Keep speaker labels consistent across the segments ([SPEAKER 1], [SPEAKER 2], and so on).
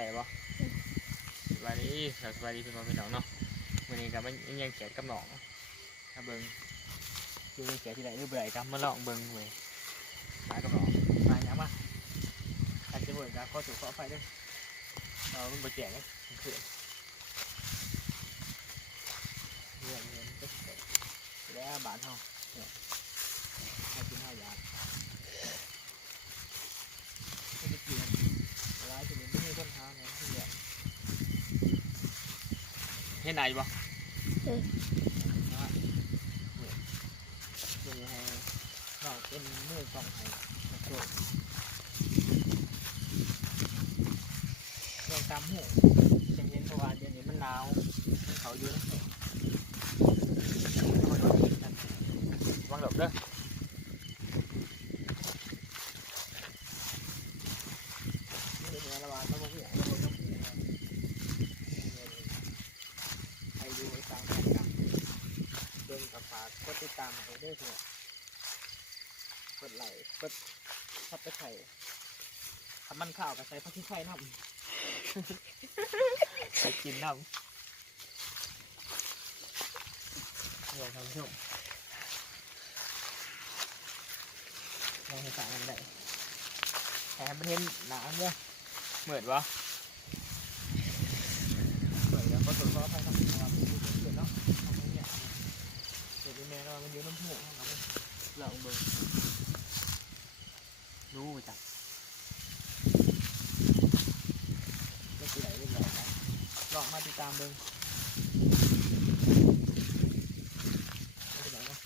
[SPEAKER 1] ได้บ่สบายดีสบายดีพี่น้องพี่น้องเนาะวันนี้กับมันยังเขียนกับหนองถ้าเบิ่งคือเขียนที่ไหนหรือเบื่อกับมาลองเบิ่งเว้ยมากับหนองมาหยังมาอาจจะเบิ่งกับข้อสู่ข้อไฟด้วยเรามันบ่แจกเลยมันคือเรื่องเงินก็เสร็จแล้วบาทเฮาเนี่ยให้กินห้ายาไม่ได้กินร้ายจนไม่มีต้นเท้าเนี่ยที่เนี่ยเห็นไหนบ่
[SPEAKER 2] เออ
[SPEAKER 1] เนี่ยเดี๋ยวให้น้องเป็นมือกองให้มาโชว์เรื่องตามหูจะเห็นเพราะว่าเดี๋ยวนี้มันหนาวมันเขาอยู่นะวางดอกเด้อนี่เดี๋ยวระวังต้องมาเหี้ยระวังต้องเหี้ยให้ดูไอ้ตามแผนกันเดินกับฝากกด ตามไปเรื่อยๆกดไหลค์กดซับไครต์ทำมันข่าวกับใส่ผักชีไข่น้ำใส่กินน้ำเนี่ยท่านผู้ชมลองให้สายมันได้แถมมันเห็นหนาเนี่ยเหมือนวะเหมือนแล้วก็ตัวก็ไปทำความเป็นเกิดเนาะทำอย่างเงี้ย เดี๋ยวแม่เรามันอยู่น้ำหูของเราเราเบิ่งรู้จักไม่กี่ไหนเรื่องอะไรลองมาติดตามเบิ่งไม่เป็นไรเนาะ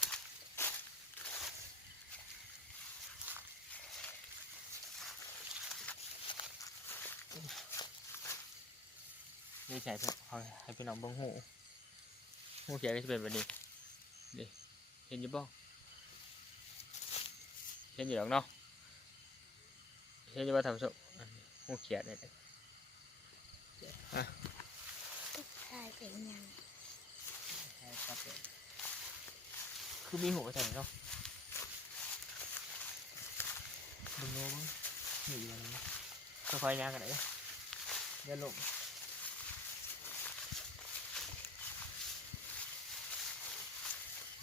[SPEAKER 1] นี่ใช่เพื่อนเขาให้พี่น้องเบิ่งหูหูเขียวก็จะเป็นแบบนี้นี่ ห็นอยี่บ้เห็นอยู่หรอกเนาะเห็นอยู่ว่าทำสุหูเขียวเนี่ย
[SPEAKER 2] ใช่เป็นยัง
[SPEAKER 1] ใช่ครับผมคือมีหูใส่เนาะดึงโน้มั้งหนีมันค่อยๆย่างกันไหนอย่าลง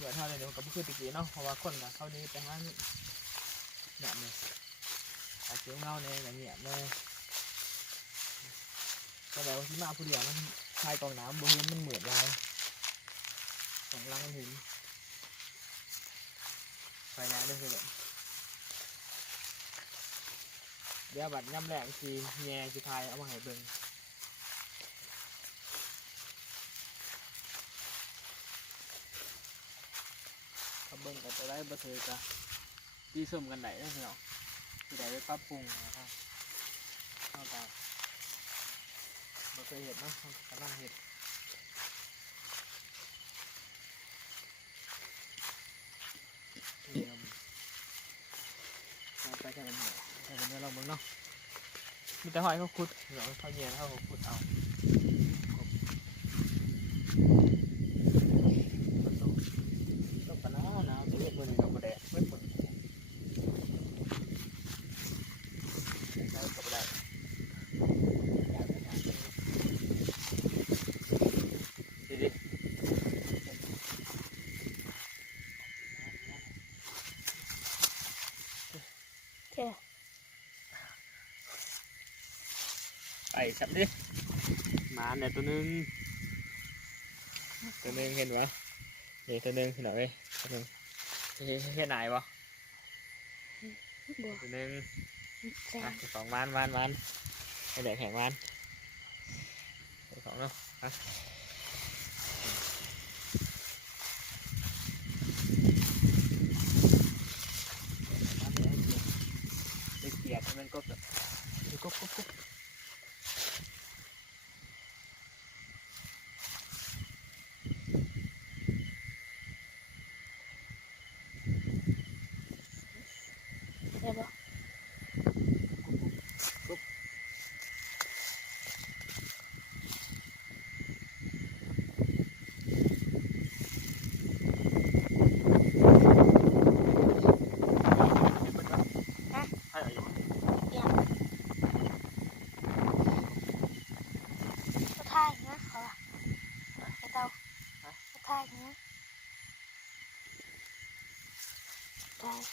[SPEAKER 1] เดี๋ยวเท่าเลยเดี๋ยวกับคือตะกี้เนาะเพราะว่าคนกับเขานี้ไปห้างเนี่ยเนี่ยอาเจียวเงาเนี่ยอย่างเงี้ยเลยก็แบบว่าที่มาผู้เดียวมันชายกองน้ำบนเห็นมันเหมือนลาของล่างเห็นไฟน้ำด้วยคือแบบเดี๋ยวบัดย่ำแรกคือแง่คือทายเอามาให้เบิ่ง เบิ้งกับจะได้บัเทอกะดีส้มกันไหนได้พี่น้องที่ได้ไปปรับปรุงนะครับเข้าตาบ่เคยเห็นเนาะกำลังเห็นเยี่ยมเราไปกันหน่อยไปกันเมื่อเราเบิ่งเนาะมีแต่หอยเขาขุดเดี๋ยวเขาเย็นเขาขุดเอาตกปะนะนะตัวเล็กตัวหนึงกับกระแดดเบิ้ลเบิ้ลได้กับได้ดีดี
[SPEAKER 2] เจ้า
[SPEAKER 1] ไปสับดิมาเนี่ยตัวหนึง ตัวหนึงเห็นปะนี่ตัวหนึงเห็นหน่อยตัวหนึงเฮ้เห็นไหนปะ
[SPEAKER 2] บัว
[SPEAKER 1] ตัวหนึง
[SPEAKER 2] แซ่
[SPEAKER 1] อะ
[SPEAKER 2] บ
[SPEAKER 1] สองวันวันวันให้เด็กแข่งวันสองเนาะอะไปเกลียดมันก็แบบก็ก็ก็
[SPEAKER 2] ใช่ปะ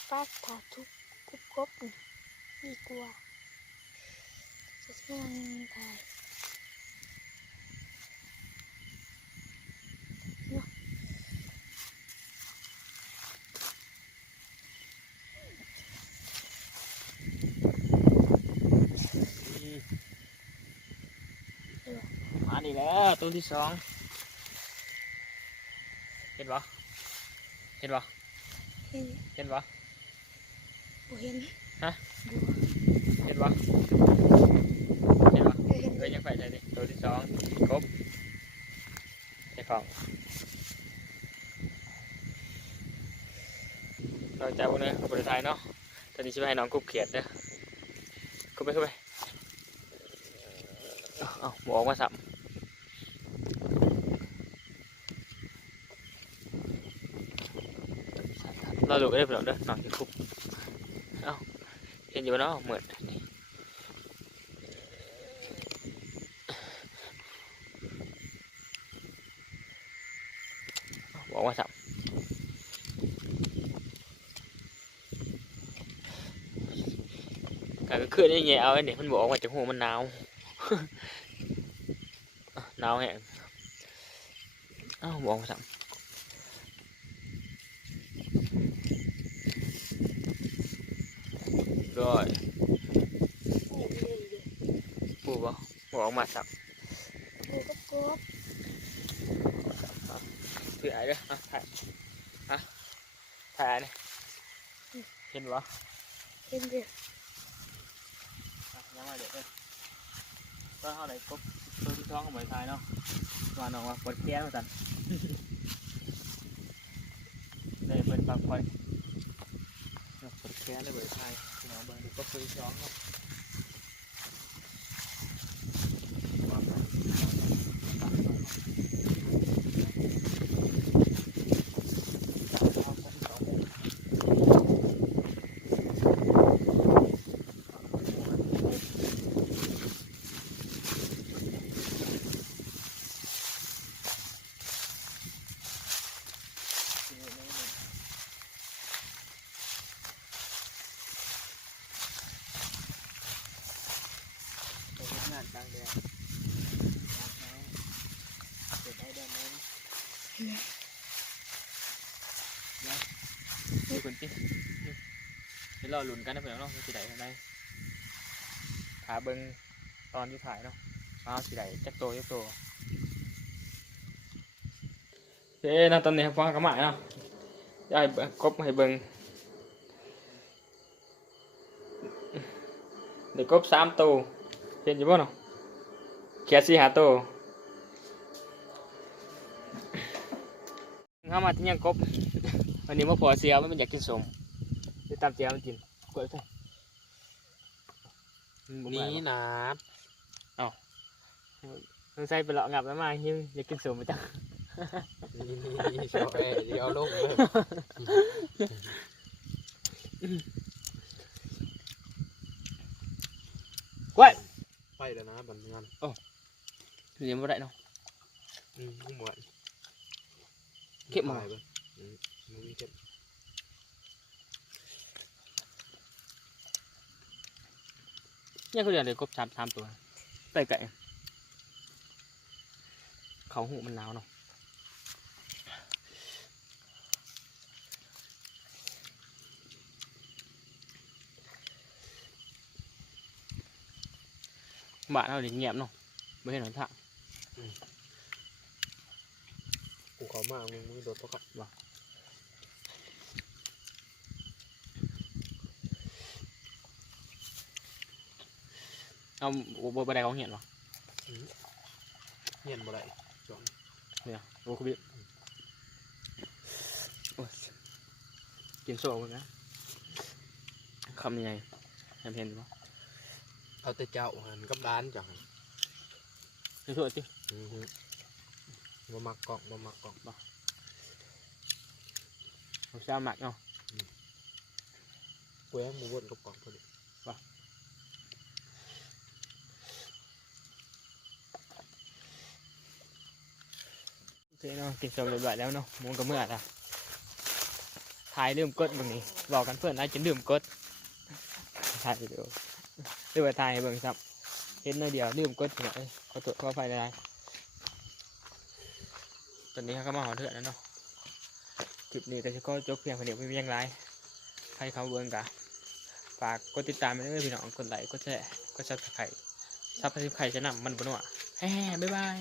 [SPEAKER 2] ฟาดถาทุกกุบกบนี่ดีกว่าจะเสื่องตาย
[SPEAKER 1] มาดีแล้วตัวที่สองเห็นปะเห็นปะ
[SPEAKER 2] เห็น
[SPEAKER 1] เห็นปะ
[SPEAKER 2] บ่ เห็น
[SPEAKER 1] ฮะเห็นปะเห็นปะ
[SPEAKER 2] เห็น
[SPEAKER 1] เอ้ยยังไปใจดิตัวที่สองกบใช่ของเราจะเอาเนี่ยบริไทยเนาะตอนนี้จะไปให้น้องกุบเขียดเด้อกุบไปกุบไปเอาเอหมออกมาสับเราดูก็ได้เปล่าเด้อน้องจะคุบ เห็นอยู่เนาะเหมือนนี่บอกว่าสับกา รก็ขึ้นนี่ไงเอาไอ้เนี่ยมันบอกว่าจะหัวมันหนาวหนาวแห้งเอ้าบอกว่าสับร้อย
[SPEAKER 2] โอ้ยเลยเลย
[SPEAKER 1] ปูบอกบอกมาสับ
[SPEAKER 2] บัวกบ
[SPEAKER 1] ถือไอ้เด้ออะถ่ายอะถ่ายไอ้นี่เห็นปะ
[SPEAKER 2] เห็นเด้อ
[SPEAKER 1] อะยังไงเดี๋ยวเอ้ยตอนเท่าไหร่ครบตัวที่สองของบริษัทเนาะว่าน้องว่าปวดแขนมาสั่นเลยเป็นบางคนปวดแขนเลยบริษัทน้อ งเบอร์ก็ตั เดี๋ยวรอลุ้นกันนะเพื่อนเนาะว่าสิได้เท่าไหร่ขาเบิ้งตอนที่ถ่ายเนาะอ้าวสิได้จักโตจักโตเฮ้นะตอนนี้ฟังกระหม่อมเนาะอยากให้เบิ่งกบให้เบิ้งเดี๋ยวกบสามตัว เห็นอยู่บ่เนาะแค่สี่หาตัวเข้ามาที่ยังกบ วันนี้มาพอเสียมันอยากกินสม ไปตามเจียมันกินกดใส่นี่
[SPEAKER 3] นี่นะ
[SPEAKER 1] มันใส่ไปเลาะงับแล้วมาหิวอยากกินสมมาจัง
[SPEAKER 3] นี่นี่ชอบแอร์เดี๋ยวเอาลงเลย
[SPEAKER 1] กล้วย
[SPEAKER 3] ไปแล้วนะบันงาน
[SPEAKER 1] เลี้ยงบ่ได้เนาะ
[SPEAKER 3] อืมหมด
[SPEAKER 1] เก็บมา
[SPEAKER 3] ไปบิ่งอืมมึงเก็บ
[SPEAKER 1] เนี่ยเขาเรียกเลยกบสามสามตัวไก่ไก่เขาหูมันหนาวเนาะบ้านเราเด็กเงียบเนาะไม่เห็นหนทาง
[SPEAKER 3] กูเขามามึงมึงโดดตกอะ
[SPEAKER 1] เอาบบันไดของเหียนวะ
[SPEAKER 3] เงียนบ่ได้จอน
[SPEAKER 1] เนี่ยโอ้คุบิโอ้ยกินโซ่กันนะคำยังไงแฮมเพนปะ
[SPEAKER 3] เอาแต่เจ้าหันกับด้านจัง
[SPEAKER 1] กินโซ่จิ
[SPEAKER 3] อือฮึบ่มักกล่องบ่มักกล่อง
[SPEAKER 1] ผมจะเอาหมักเนาะ
[SPEAKER 3] กูให้มึงวนกับกล่องพอดี
[SPEAKER 1] โเคเนาะกินโซ่เรียบร้อยแล้วเนาะมุนกับเมื่อละทถ่ายลืมกดบิ่งนี่บอกกันเพื่อนนายจะลืมกดถ่ายวิดีโอหรือว่าถ่ายเบิ่งครับเห็นหน้อยเดียวลืมกดเอ้ยขอตัวขอไฟได้ตอนนี้เขาก็มาหอเถื่อนแล้วเนาะคลิปนี้ก็จะก็จบเพียงเพียงเพียงไรใครเขาเบิ่งกะฝากกดติดตามไปด้วยพี่น้องกดไลค์กดแชร์กดซับสไครต์ซับสไครต์จะนำมันบนว่าแฮ่บ๊ายบาย